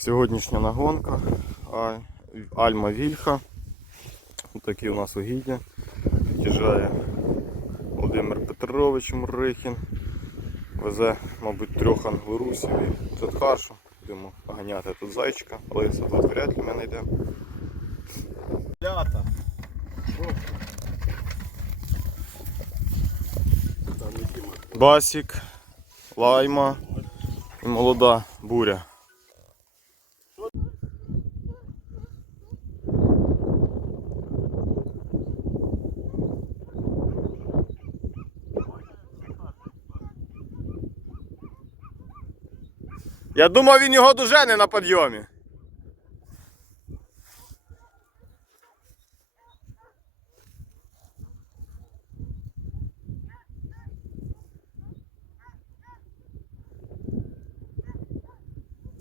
Сьогоднішня нагонка Альма Вільха. Такі у нас угіддя. В'їжджає Володимир Петрович Мурихін. Везе, мабуть, трьох англорусів і тут харшу. Будемо ганяти тут зайчика. Лиса тут вряд ли ми знайдемо. Лята. Басік, лайма і молода буря. Я думав, він його дожене на підйомі.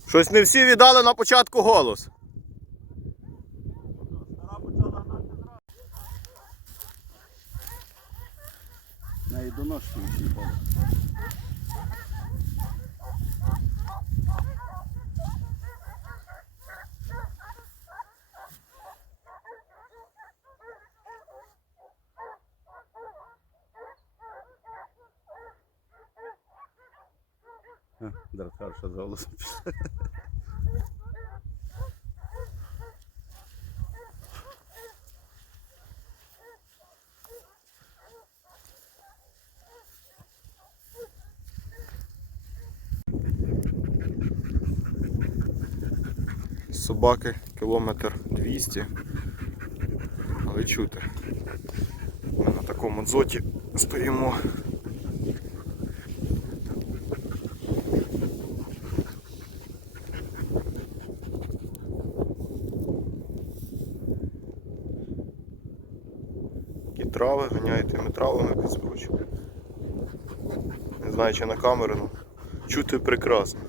Щось не всі віддали на початку голос. На і доношую їбало. Зараз хорошо за Собаки кілометр 200. Але чути. Ми на такому дзоті стоїмо. І трави ганяють тими травами підскочу. Не знаю чи на камеру, але чути прекрасно.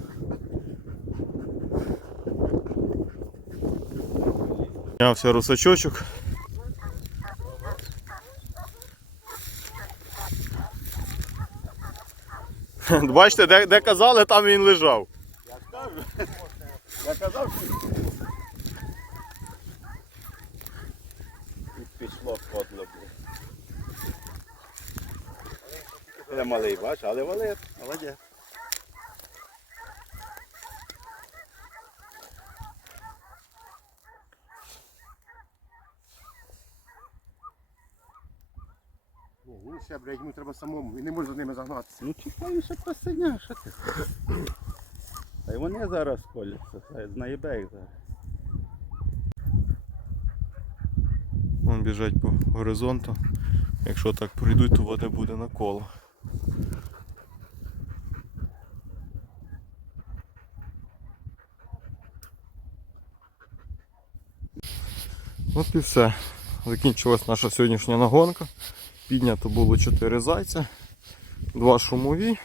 Знявся русачочок. Бачите, де, де казали, там він лежав. Я скажу. Я казав, що Тут пішло було. Я малий бач, але валет, молодець. Ще, блядь, йому треба самому, він не може за ними загнатися. Ну чекаю, що посидня, що ти? Та й вони зараз коляться, й наїбе зараз. Вон біжать по горизонту. Якщо так пройдуть, то вода буде на коло. От і все. Закінчилась наша сьогоднішня нагонка. Піднято було 4 зайця, два шумові,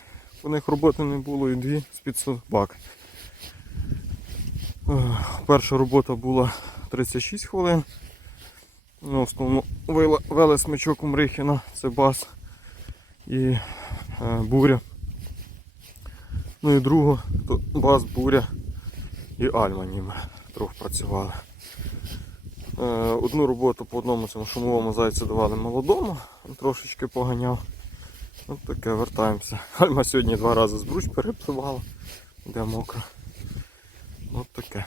у них роботи не було і дві з-під собак. Е, Перша робота була 36 хвилин. Ну, в основному вели, смичок у Мрихіна, це бас і е, буря. Ну і другу бас, буря і Альма ніби трохи працювали. Е, одну роботу по одному цьому шумовому зайцю давали молодому, трошечки поганяв. От таке, вертаємося. Альма сьогодні два рази з бруч перепливала, де мокро. От таке.